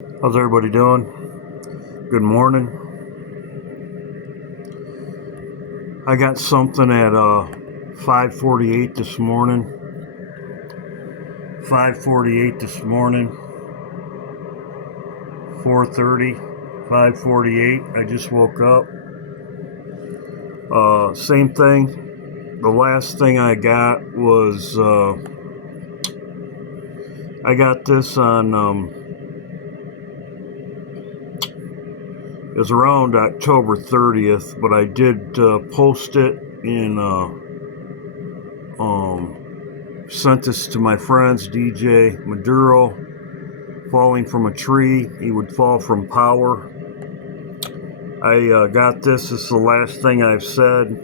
How's everybody doing? Good morning. I got something at 5:48 this morning. 5:48 this morning. 4:30. 5:48. I just woke up. Same thing. The last thing I got was I got this on. It was around October 30th, but I did post it in. Sent this to my friends, DJ Maduro. Falling from a tree, he would fall from power. I got this. This is the last thing I've said.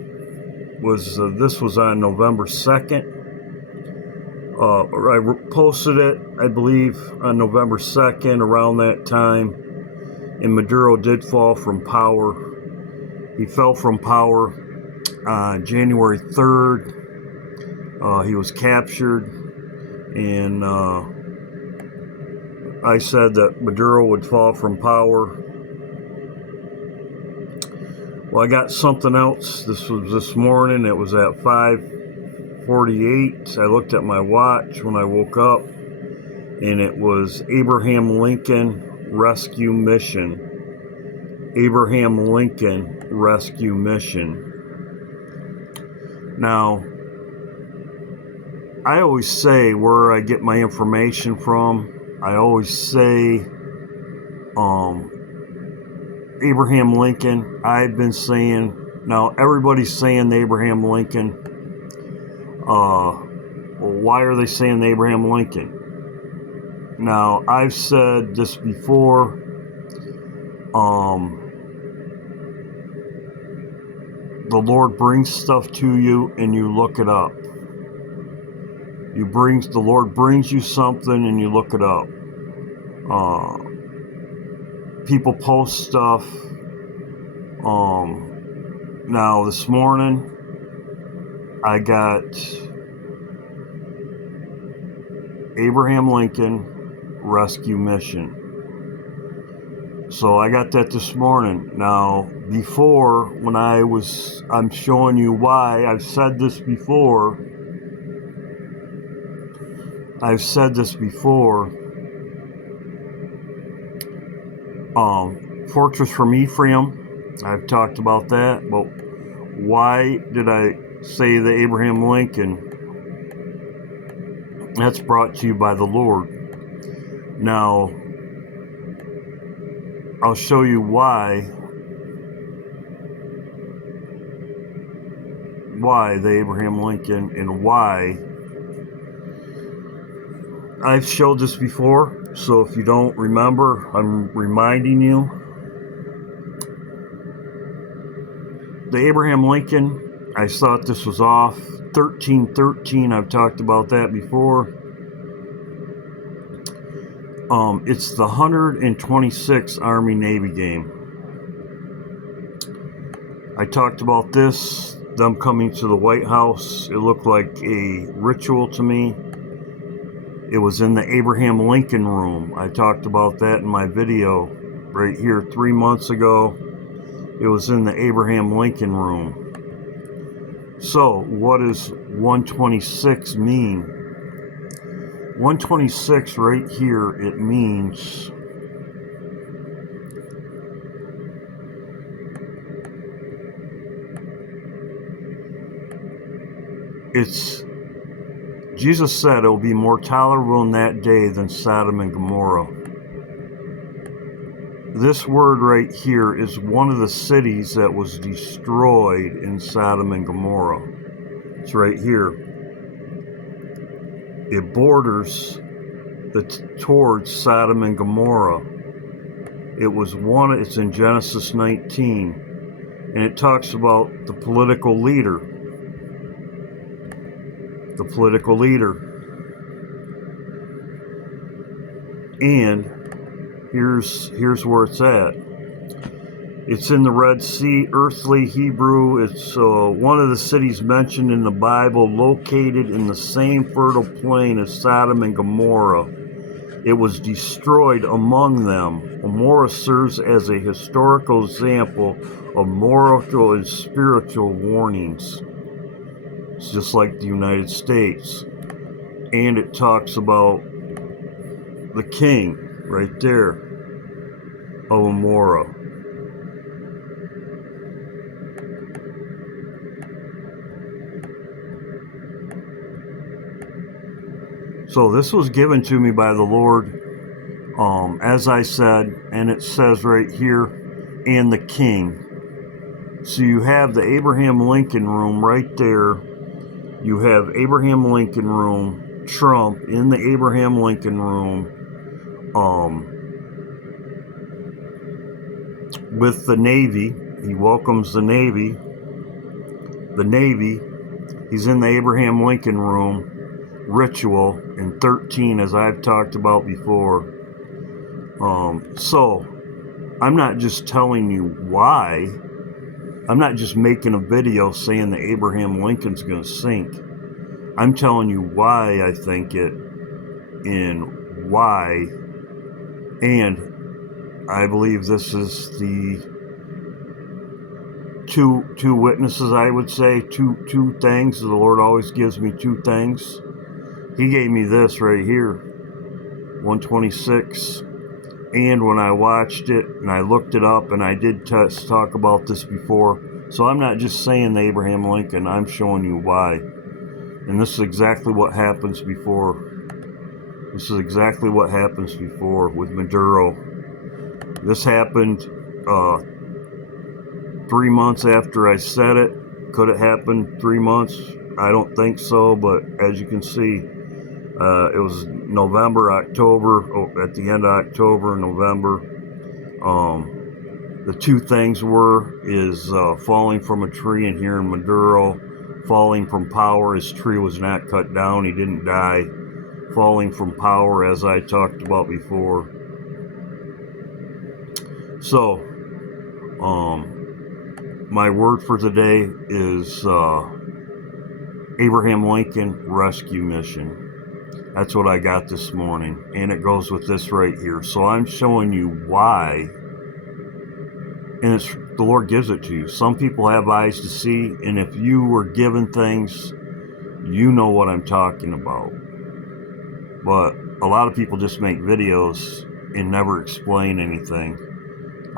This was on November 2nd. I posted it, I believe, on November 2nd, around that time. And Maduro did fall from power. He fell from power on January 3rd. He was captured, and I said that Maduro would fall from power. Well, I got something else. This was this morning. It was at 5:48. I looked at my watch when I woke up, and it was Abraham Lincoln Rescue Mission. Abraham Lincoln Rescue Mission. Now, I always say where I get my information from. I always say Abraham Lincoln. I've been saying, now everybody's saying the Abraham Lincoln. Well, why are they saying the Abraham Lincoln? Now, I've said this before. The Lord brings stuff to you and you look it up. The Lord brings you something and you look it up. People post stuff. Now this morning I got Abraham Lincoln Rescue Mission. So I got that this morning. Now, before, when I'm showing you why. I've said this before. Fortress from Ephraim. I've talked about that. But why did I say the Abraham Lincoln? That's brought to you by the Lord. Now, I'll show you why the Abraham Lincoln, and why. I've showed this before, so if you don't remember, I'm reminding you. The Abraham Lincoln, I thought this was off. 1313, I've talked about that before. It's the 126th Army-Navy game. I talked about this, them coming to the White House. It looked like a ritual to me. It was in the Abraham Lincoln room. I talked about that in my video right here 3 months ago. It was in the Abraham Lincoln room. So, what does 126 mean? 126 right here, it means Jesus said it will be more tolerable in that day than Sodom and Gomorrah. This word right here is one of the cities that was destroyed in Sodom and Gomorrah. It's right here. It borders towards Sodom and Gomorrah. It's in Genesis 19, and it talks about the political leader. And here's where it's at. It's in the Red Sea, earthly Hebrew. It's one of the cities mentioned in the Bible, located in the same fertile plain as Sodom and Gomorrah. It was destroyed among them. Amora serves as a historical example of moral and spiritual warnings. It's just like the United States. And it talks about the king right there of Amora. So this was given to me by the Lord, as I said, and it says right here, and the king. So you have the Abraham Lincoln room right there. You have Abraham Lincoln room, Trump in the Abraham Lincoln room, with the Navy. He welcomes the Navy. The Navy. He's in the Abraham Lincoln room. Ritual in 13, as I've talked about before. So I'm not just telling you why. I'm not just making a video saying that Abraham Lincoln's going to sink. I'm telling you why I think it, and why. And I believe this is the two witnesses, I would say, two things. The Lord always gives me two things. He gave me this right here, 126. And when I watched it and I looked it up, and I did talk about this before, so I'm not just saying the Abraham Lincoln, I'm showing you why. And this is exactly what happens before. This is exactly what happens before with Maduro. This happened 3 months after I said it. Could it happen 3 months? I don't think so, but as you can see, it was November, October, at the end of October, November. The two things is falling from a tree, and here in Maduro, falling from power. His tree was not cut down. He didn't die. Falling from power, as I talked about before. So, my word for today is Abraham Lincoln Rescue Mission. That's what I got this morning, and it goes with this right here. So I'm showing you why, and the Lord gives it to you. Some people have eyes to see, and if you were given things, you know what I'm talking about. But a lot of people just make videos and never explain anything.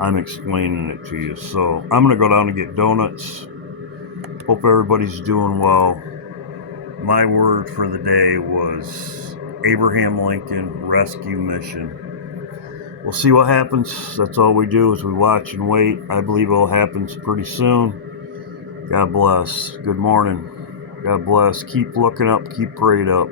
I'm explaining it to you. So I'm going to go down and get donuts. Hope everybody's doing well. My word for the day was Abraham Lincoln Rescue Mission. We'll see what happens. That's all we do is we watch and wait. I believe it'll happen pretty soon. God bless. Good morning. God bless. Keep looking up. Keep prayed up.